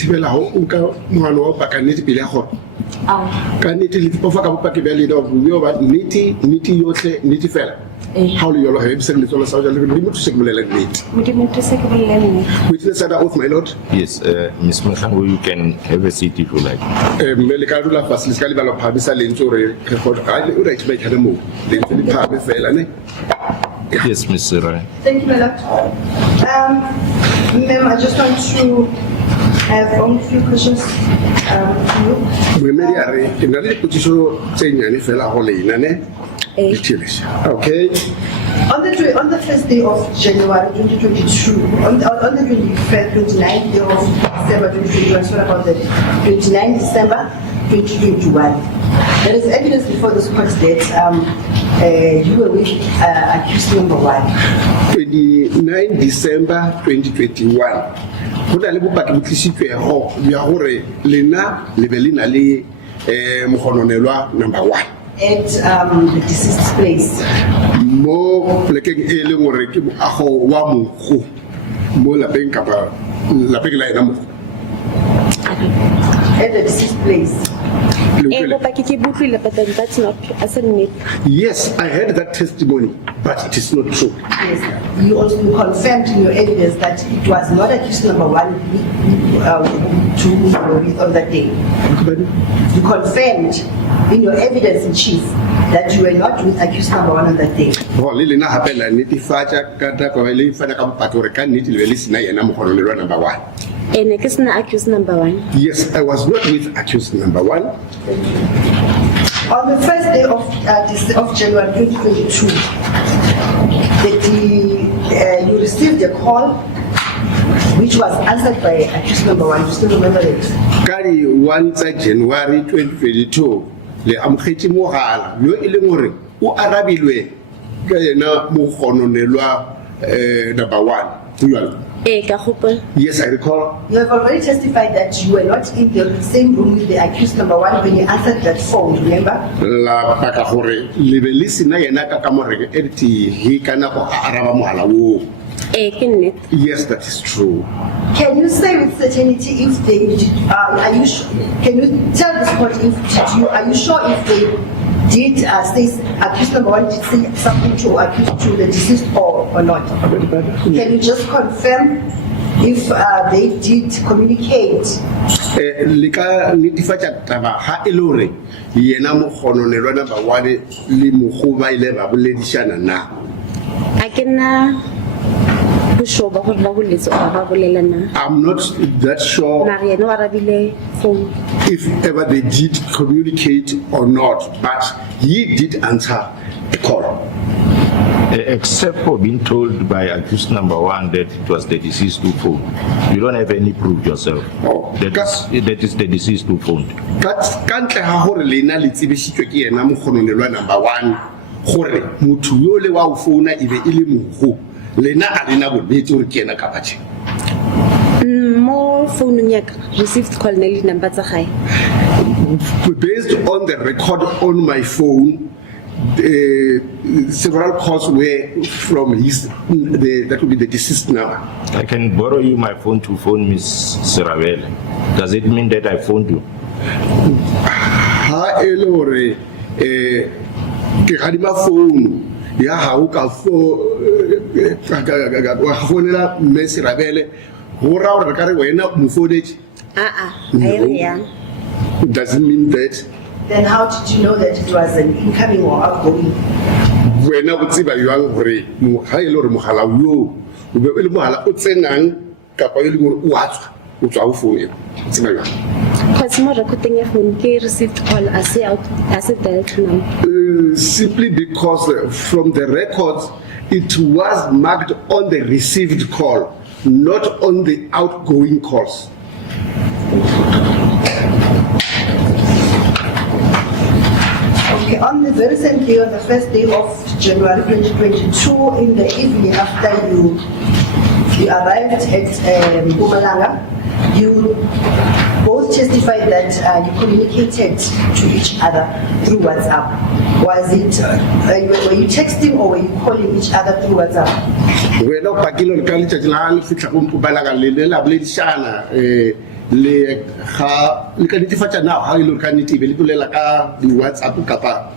thibela ho nka moano wa baka nnete pele ya gore ka nnete le pofa ka bopaki ba leader of yo ba nnete yotlhe nnete fela ha o le yolo ha e se le tsolo sa jalo le mo tse ke bolela nnete witness under oath my lord. Yes, Ms. Mahlangu, you can have a seat if you like. Le ka dula fase le ka le bala phabisa lentswe re record ga le o right ba ikana mo lentswe le phabe fela ne. Yes, Ms. Rai. Thank you, Lerato. Ma'am, I just want to have only a few questions to you. Remediare, in the position saying any fella holy nane. Okay. On the first day of January 2022, on the 29th day of December 2021, sorry about that, 29th December 2021, there is evidence before this court that you were with accused number 1. 29 December 2021. Go na le bopaki bo tlisitswe ho ya gore lena le be lena le mogononelwa number 1 at the deceased place. Mo plekeng e le gore ke moago wa mogo mo lapeng kapa lapeng la ena mo at the deceased place. Yes, I heard that testimony, but it is not true. Yes, you also confirmed in your evidence that it was not accused number 1 to with on that day. You confirmed in your evidence in chief that you were not with accused number 1 on that day. Number 1. And accused number 1. Yes, I was not with accused number 1. On the first day of January 2022, you received a call which was answered by accused number 1. You still remember it? Kari 1 January 2022, le amkheti mogala yo e leng gore o arabilwe ka yena mogononelwa number 1. Yes, I recall. You have already testified that you were not in the same room with the accused number 1 when you answered that phone, remember? La baka gore le be le sina yena ka kamore e di he kana go araba mogala wo. Yes, that is true. Can you say with certainty if they did, can you tell the court are you sure if they did say accused number 1 did say something to accused to the deceased or not? Can you just confirm if they did communicate? Lika nitifatsa taba ha elore yena mogononelwa number 1 le mogoba ile ba boledishana na. I'm not that sure if ever they did communicate or not, but he did answer the call. Except for being told by accused number 1 that it was the deceased who phoned. You don't have any proof yourself. Oh, that is the deceased who phoned. Kantle ha hore lena le tsebishitswe ke yena mogononelwa number 1 gore motho yo le wa o phona e be ile mogo. Lena alina bonnete gore ke yena ka bathe. Mo phone ya received call nele number tsa gae. Based on the record on my phone, several calls were from that would be the deceased number. I can borrow you my phone to phone Miss Siravel. Does it mean that I phoned you? Ha elore ke gadima phone ya ha o ka fo wa fonela Miss Siravel go ra o re ka re wena mo fonetse. It doesn't mean that. Then how did you know that it was an incoming or outgoing? When I would see by you angry, Muhailo Muhala, you will Muhala Utsenang, Kapail what? Which I will for you. Because more recording a phone received call as a direct number. Simply because from the records, it was marked on the received call, not on the outgoing calls. Okay, on the very same day, on the first day of January 2022, in the evening after you arrived at Mahlangu, you both testified that you communicated to each other through WhatsApp. Was it, were you texting or were you calling each other through WhatsApp? le ka netefatsa now ha ile ka nnete be le bolela ka di WhatsApp kapa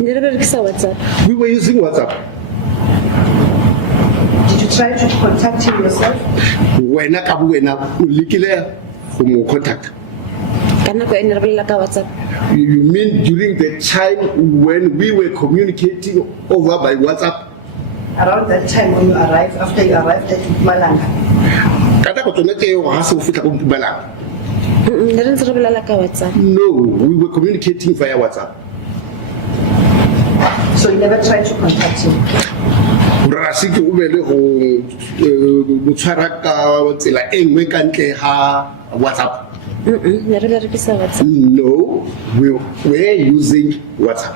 ne re berekisa WhatsApp. we were using WhatsApp. Did you try to contact him yourself? Wena ka buena o lekile go mo contact. Ka nako e ne re bolela ka WhatsApp. You mean during the time when we were communicating over by WhatsApp? Around that time when you arrived, after you arrived at Malanga. Kata ko tsone ke go ha se o fitla go Mpumalanga. Ne re ntse re bolela ka WhatsApp. No, we were communicating via WhatsApp. So you never tried to contact him? Rasiki o be le go tshwara ka tsela e nngwe ka ntle ha WhatsApp. Ne re berekisa WhatsApp. No, we were using WhatsApp.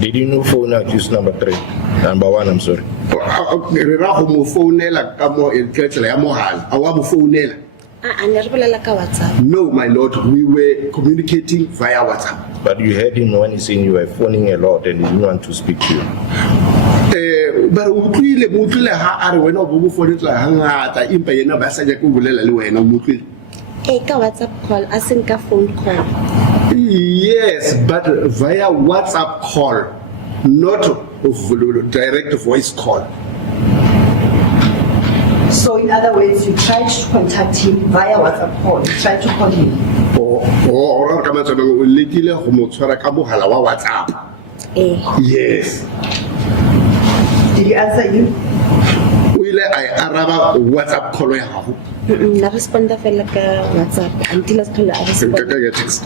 Did you know phone accused number 3? Number 1, I'm sorry. Re ra go mo founela ka mo e tsela ya mohala. A wa mo founela. Ne re bolela ka WhatsApp. No, my lord, we were communicating via WhatsApp. But you heard him when he saying you were phoning a lot and he didn't want to speak to you. But utlwile ha a re wena o bo fonetla hangata impa yena ba sa ja go bolela le wena o utlwile. Ka WhatsApp call, a seng ka phone call. Yes, but via WhatsApp call, not direct voice call. So in other words, you tried to contact him via WhatsApp call. You tried to call him. Or ka matsa o lekile go mo tshwara ka mogala wa WhatsApp. Yes. Did he answer you? O ile I araba WhatsApp call ya gago. Na responda fela ka WhatsApp until as call a respond. Ka text.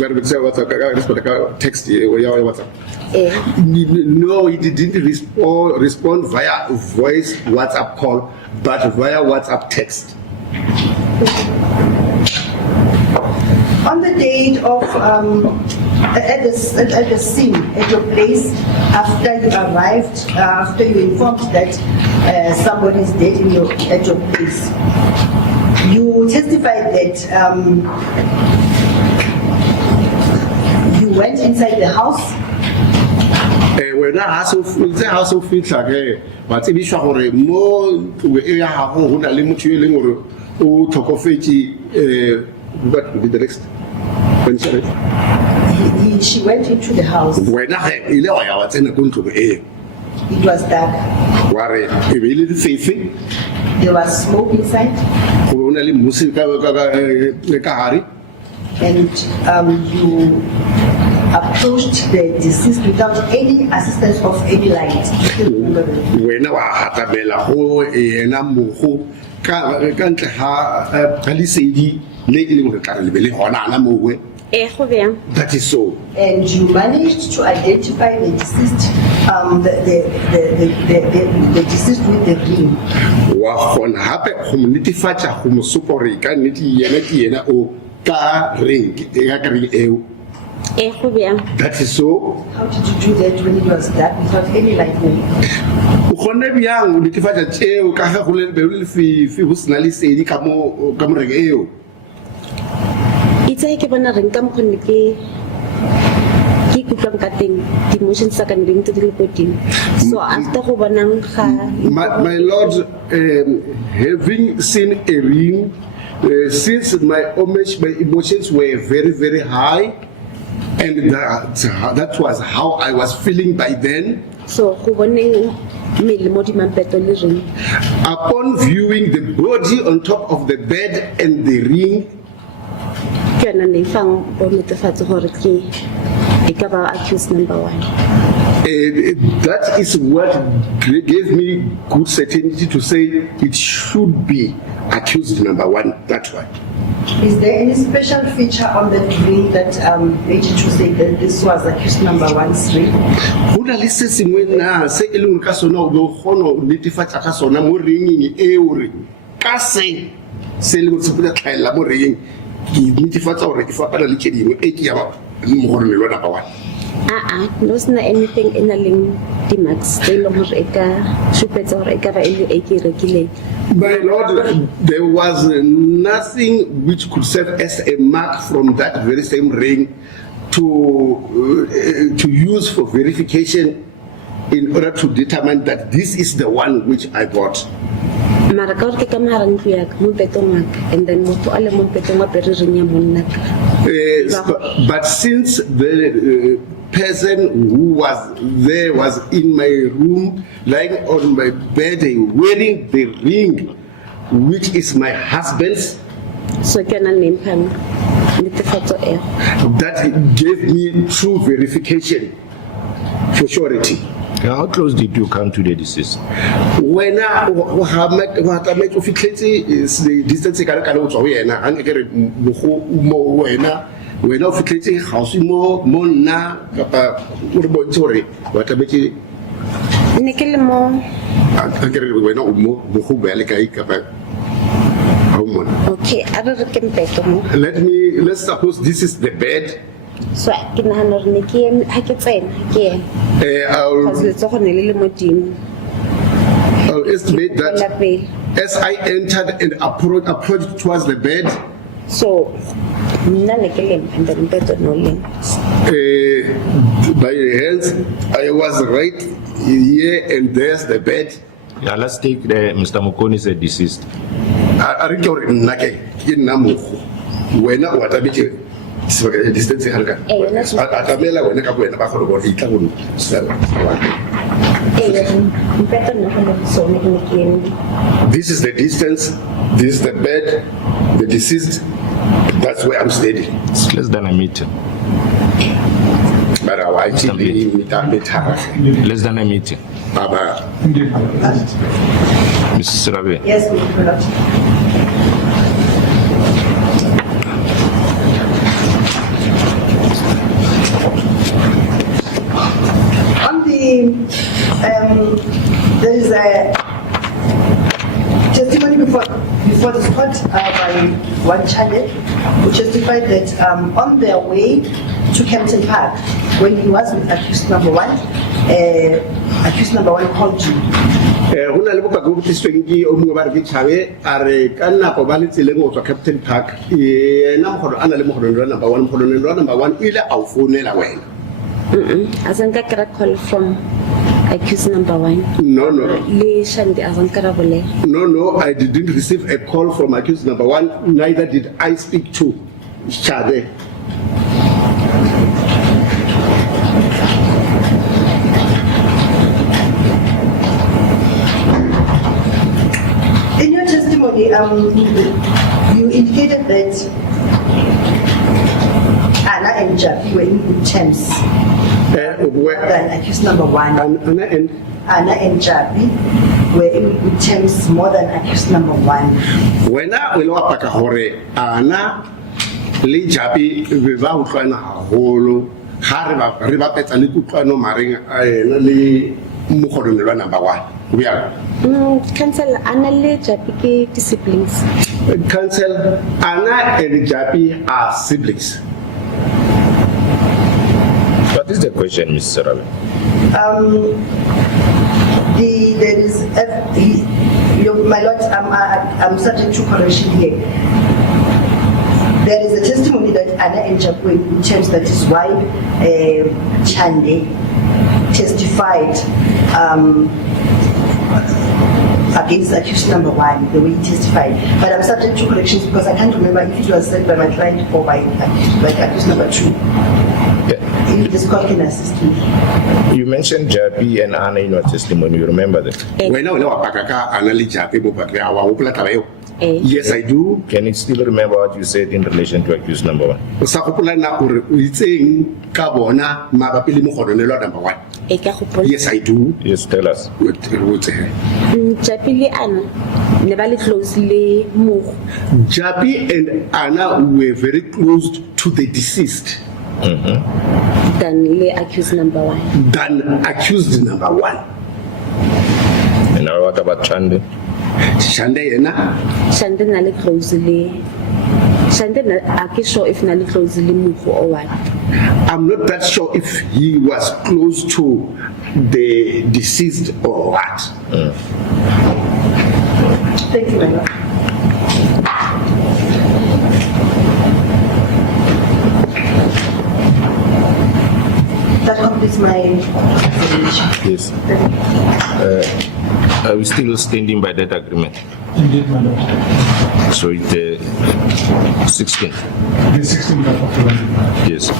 Where we say WhatsApp ka respond ka text ya WhatsApp. No, he didn't respond via voice WhatsApp call, but via WhatsApp text. On the date of at the scene at your place, after you arrived, after you informed that somebody is dead at your place, you testified that you went inside the house. When I also feel like but if you are more to area who na le motho yo leng gore o tlhokofetse what will be the next when She went into the house. wena ge ile wa ya wa tsena go ntlo e It was dark. wa re e be ile tsefe There was smoke inside, go na le musi ka hare and you approached the deceased without any assistance of any light. wena wa hatamela go ena mogo ka ntle ha lesedi le e leng gore tla re lebele gona ana mowe. Go bjang. That is so. And you managed to identify the deceased, the deceased with the ring. Wa gona hape go mo netefatsa go mo supa gore ka nnete yena ke yena o ka ring ya ka ring eo. Go bjang. That is so. How did you do that when it was dark without any lightning? O gone bjang o netefatsa tseo ka ga go le be le fi go sna le sedi ka mo ring eo. Itse ke bona reng ka mokgonne ke kutlwang ka teng di emotions sa ka neng tse di le godimo. So after go bonang ga My lord, having seen a ring, since my emotions were very, very high, and that was how I was feeling by then. so go boneng mmele mo dimampeto le reng. Upon viewing the body on top of the bed and the ring, Ke yona ne fang o netefatsa gore ke e ka ba accused number 1. that is what gave me good certainty to say it should be accused number 1. That's why. Is there any special feature on the ring that made you to say that this was accused number 1's ring? Go na le se sengwe na se e leng ka sona o bo kgona o netefatsa ka sona mo ringing e o re ka se le go tsepela tlhaela mo ringing ke netefatsa gore ke fapana le tšedimo e ke ya mo gore le lona ba 1. No sna anything in a leng di max tse leng gore e ka supetsa gore e ka ba e ke rekileng. My lord, there was nothing which could serve as a mark from that very same ring to use for verification in order to determine that this is the one which I bought. mara ka gore ke ka mahara ntlo ya ka mo petong wa ka and then motho a le mo petong wa pere reng ya monna ka But since the person who was there was in my room, lying on my bed, wearing the ring, which is my husband's, so ke na name phang netefatso eo that gave me true verification for surety. How close did you come to the deceased? When I met of is the distance I can also wena and get mo wena when of it house mo na kapa urbo sorry what I bet ne ke le mo I get when mo go bele kai kapa okay a re ke mpeto mo let's suppose this is the bed. so ke nahana re ne ke ha ke tsena ke I'll estimate that as I entered and approached towards the bed, so by the hands, I was right here and there's the bed. Yeah, let's take Mr. Mukoni said deceased. I record nake in Namu when I what I bet distance harga atamela wena ka wena ba go go itla go this is the distance, this is the bed, the deceased, that's where I'm steady. It's less than a meter. But I actually Less than a meter. Baba Mrs. Rabe. Yes, Mr. There is a testimony before the court by one child who testified that on their way to Kempton Park, when he was with accused number one called you. Hona le bopa go tsweng o mongwe ba re ke tshabe a re ka nna go ba le tsele go tswa Captain Park na mogolo ana le mogolo le number 1 mogolo le number 1 ile a o founela wena. Azanka kara call from accused number 1. No. Le shandi azanka rabole. No, I didn't receive a call from accused number 1, neither did I speak to Shade. In your testimony, you indicated that Anna and Jack were in good terms. Than accused number 1. Anna and Jabi were in good terms more than accused number 1. When I will walk back a hore, Anna le Jabi without trying a holo, River Pets and Kuano Maring, le Mukhorun number 1. We are. Cancel Anna le Jabi disciplines. Cancel Anna and Jabi are siblings. What is the question, Mr. Rabe? There is, my lord, I'm subject to correction here. There is a testimony that Anna and Jack were in terms, that is why Chande testified against accused number 1, the way he testified. But I'm subject to corrections because I can't remember if it was said by my client or by accused number 2. If this court can assist me. You mentioned Jabi and Anna in your testimony. You remember that? When I was yes, I do. Can you still remember what you said in relation to accused number 1? Yes, I do. Yes, tell us. Jabi le Anna ne ba le closely move. Jabi and Anna were very close to the deceased. Than le accused number 1. Than accused number 1. And now what about Chande? Shande na le closely. Shande na ake sure if na le closely move or what. I'm not that sure if he was close to the deceased or what. Thank you, my lord. That completes my explanation. Yes. Are we still standing by that agreement? Indeed, my lord. So it's 16. The 16th of October. Yes.